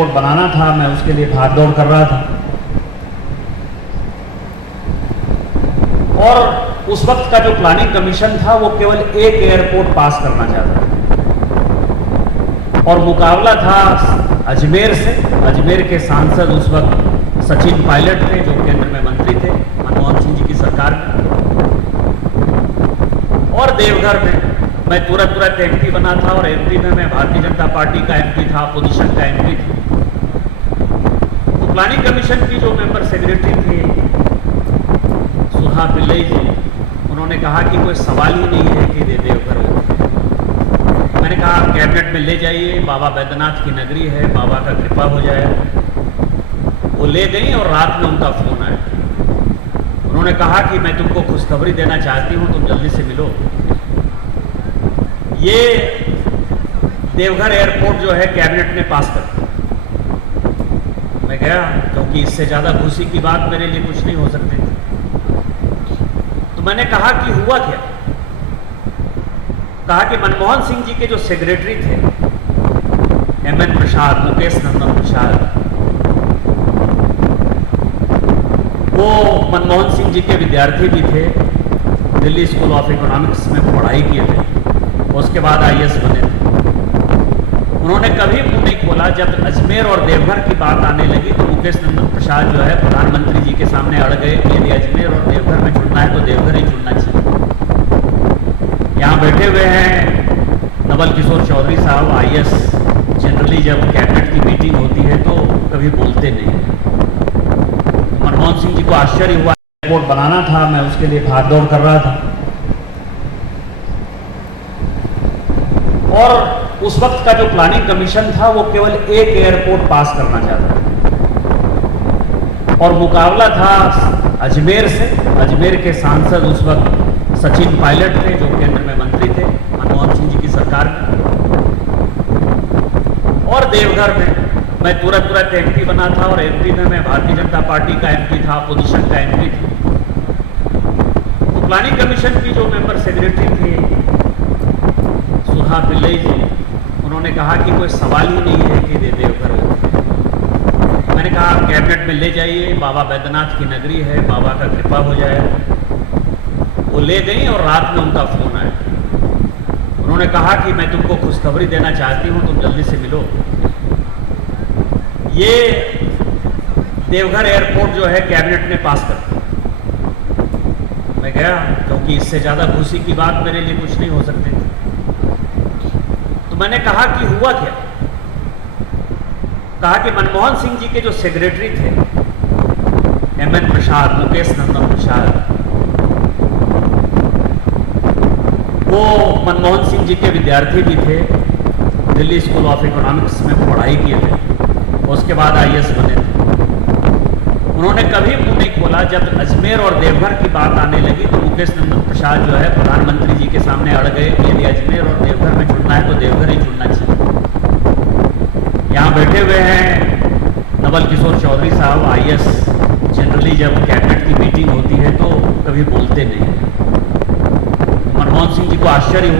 Airport बनाना था, मैं उसके लिए भाग दौड़ कर रहा था। और उस वक्त का जो प्लानिंग कमीशन था वो केवल एक एयरपोर्ट पास करना चाहता था और मुकाबला था अजमेर से। अजमेर के सांसद उस वक्त सचिन पायलट थे जो केंद्र में मंत्री थे मनमोहन सिंह जी की सरकार में, और देवघर में मैं तुरंत एमपी बना था और एमपी में मैं भारतीय जनता पार्टी का एमपी था, अपोजिशन का एमपी था। तो प्लानिंग कमीशन की जो मेंबर सेक्रेटरी थे सुधा पिल्लई जी, उन्होंने कहा कि कोई सवाल ही नहीं है कि देवघर हो। मैंने कहा आप कैबिनेट में ले जाइए, बाबा बैद्यनाथ की नगरी है, बाबा का कृपा हो जाए। वो ले गई और रात में उनका फोन आया। उन्होंने कहा कि मैं तुमको खुशखबरी देना चाहती हूँ, तुम जल्दी से मिलो। ये देवघर एयरपोर्ट जो है कैबिनेट ने पास कर दिया। मैं गया क्योंकि इससे ज़्यादा खुशी की बात मेरे लिए कुछ नहीं हो सकती थी। तो मैंने कहा कि हुआ क्या? कहा कि मनमोहन सिंह जी के जो सेक्रेटरी थे एमएन प्रसाद, मुकेश नंदन प्रसाद, वो मनमोहन सिंह जी के विद्यार्थी भी थे, दिल्ली स्कूल ऑफ इकोनॉमिक्स में पढ़ाई किए थे, उसके बाद आईएएस बने थे। उन्होंने कभी मुंह नहीं खोला। जब अजमेर और देवघर की बात आने लगी तो मुकेश नंदन प्रसाद जो है प्रधानमंत्री जी के सामने अड़ गए कि यदि अजमेर और देवघर में चुनना है तो देवघर ही चुनना चाहिए। यहाँ बैठे हुए हैं नवल किशोर चौधरी साहब, आईएएस। जनरली जब कैबिनेट की मीटिंग होती है तो कभी बोलते नहीं। मनमोहन सिंह जी को आश्चर्य हुआ। एयरपोर्ट बनाना था, मैं उसके लिए भाग दौड़ कर रहा था। और उस वक्त का जो प्लानिंग कमीशन था वो केवल एक एयरपोर्ट पास करना चाहता था और मुकाबला था अजमेर से। अजमेर के सांसद उस वक्त सचिन पायलट थे जो केंद्र में मंत्री थे मनमोहन सिंह जी की सरकार में, और देवघर में मैं तुरंत एमपी बना था और एमपी में मैं भारतीय जनता पार्टी का एमपी था, अपोजिशन का एमपी था। तो प्लानिंग कमीशन की जो मेंबर सेक्रेटरी थी सुधा पिल्लई जी, उन्होंने कहा कि कोई सवाल ही नहीं है कि देवघर हो। मैंने कहा आप कैबिनेट में ले जाइए, बाबा बैद्यनाथ की नगरी है, बाबा का कृपा हो जाए। वो ले गई और रात में उनका फोन आया। उन्होंने कहा कि मैं तुमको खुशखबरी देना चाहती हूँ, तुम जल्दी से मिलो। ये देवघर एयरपोर्ट जो है कैबिनेट ने पास कर दिया। मैं गया क्योंकि इससे ज़्यादा खुशी की बात मेरे लिए कुछ नहीं हो सकती थी। तो मैंने कहा कि हुआ क्या? कहा कि मनमोहन सिंह जी के जो सेक्रेटरी थे एमएन प्रसाद, मुकेश नंदन प्रसाद, वो मनमोहन सिंह जी के विद्यार्थी भी थे, दिल्ली स्कूल ऑफ इकोनॉमिक्स में पढ़ाई किए थे, उसके बाद आईएएस बने थे। उन्होंने कभी मुंह नहीं खोला। जब अजमेर और देवघर की बात आने लगी तो मुकेश नंदन प्रसाद जो है प्रधानमंत्री जी के सामने अड़ गए कि यदि अजमेर और देवघर में चुनना है तो देवघर ही चुनना चाहिए। यहाँ बैठे हुए हैं नवल किशोर चौधरी साहब, आईएएस। जनरली जब कैबिनेट की मीटिंग होती है तो कभी बोलते नहीं। मनमोहन सिंह जी को आश्चर्य हुआ।